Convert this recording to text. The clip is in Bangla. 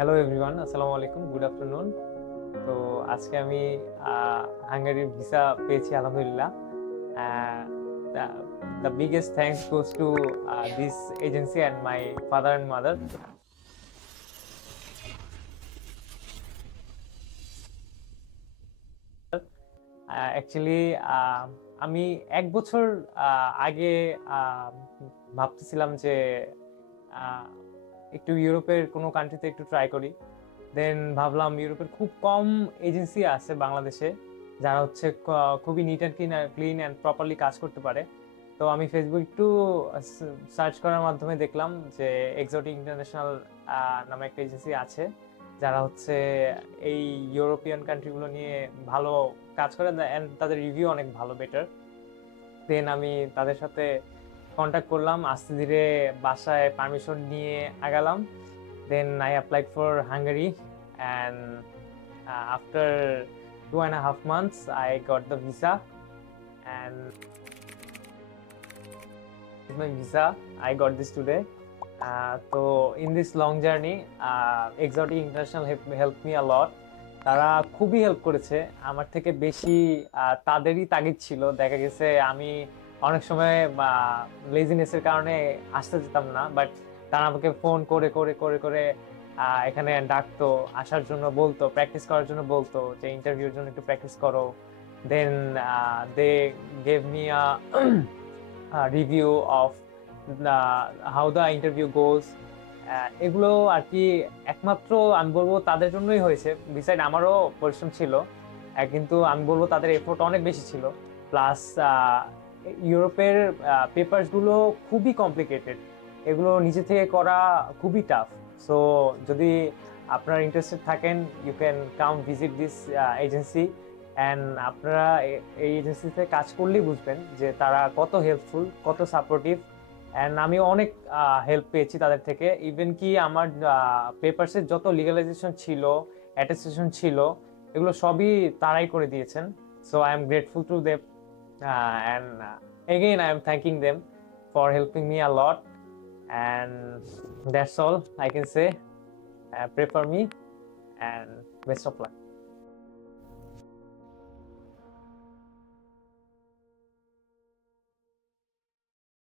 হ্যালো এভরিওয়ান, আসসালামু আলাইকুম, গুড আফটারনুন। তো আজকে আমি হাঙ্গারির ভিসা পেয়েছি আলহামদুলিল্লাহ। The biggest thanks goes to this agency and my father and mother. Actually আমি 1 বছর আগে আহ, ভাবতেছিলাম যে আহ, একটু ইউরোপের কোনো কান্ট্রিতে একটু ট্রাই করি। দেন ভাবলাম ইউরোপের খুব কম এজেন্সি আছে বাংলাদেশে যারা হচ্ছে খুবই neat and clean and properly কাজ করতে পারে। তো আমি ফেসবুক একটু সার্চ করার মাধ্যমে দেখলাম যে এক্সোটিক ইন্টারন্যাশনাল নামে একটা এজেন্সি আছে যারা হচ্ছে এই ইউরোপিয়ান কান্ট্রিগুলো নিয়ে ভালো কাজ করে অ্যান্ড তাদের রিভিউ অনেক ভালো, বেটার। দেন আমি তাদের সাথে কন্ট্যাক্ট করলাম, আস্তে ধীরে বাসায় পারমিশন নিয়ে আগালাম। Then I applied for Hungary and after 2.5 months I got the visa and my visa I got this today. তো in this long journey Exotic International helped me a lot. তারা খুবই হেল্প করেছে, আমার থেকে বেশি তাদেরই তাগিদ ছিল। দেখা গেছে আমি অনেক সময় লেজিনেসের কারণে আসতে যেতাম না, বাট তারা আমাকে ফোন করে করে করে করে এখানে ডাকতো, আসার জন্য বলতো, প্র্যাকটিস করার জন্য বলতো যে ইন্টারভিউর জন্য একটু প্র্যাকটিস করো। Then they gave me a review of how the interview goes. এগুলো আর কি একমাত্র আমি বলবো তাদের জন্যই হয়েছে। বিসাইড আমারও পরিশ্রম ছিল, কিন্তু আমি বলবো তাদের এফোর্ট অনেক বেশি ছিল। প্লাস ইউরোপের পেপারস গুলো খুবই কমপ্লিকেটেড, এগুলো নিজে থেকে করা খুবই টাফ। সো যদি আপনারা ইন্টারেস্টেড থাকেন, you can come visit this agency and আপনারা এই এজেন্সিতে কাজ করলেই বুঝবেন যে তারা কত হেল্পফুল, কত সাপোর্টিভ। অ্যান্ড আমি অনেক হেল্প পেয়েছি তাদের থেকে। ইভেন কি আমার পেপারসের যত লিগালাইজেশন ছিল, অ্যাটেস্টেশন ছিল, এগুলো সবই তারাই করে দিয়েছেন। So I am grateful to them and again I am thanking them for helping me a lot. And that's all I can say. Pray for me and best of luck.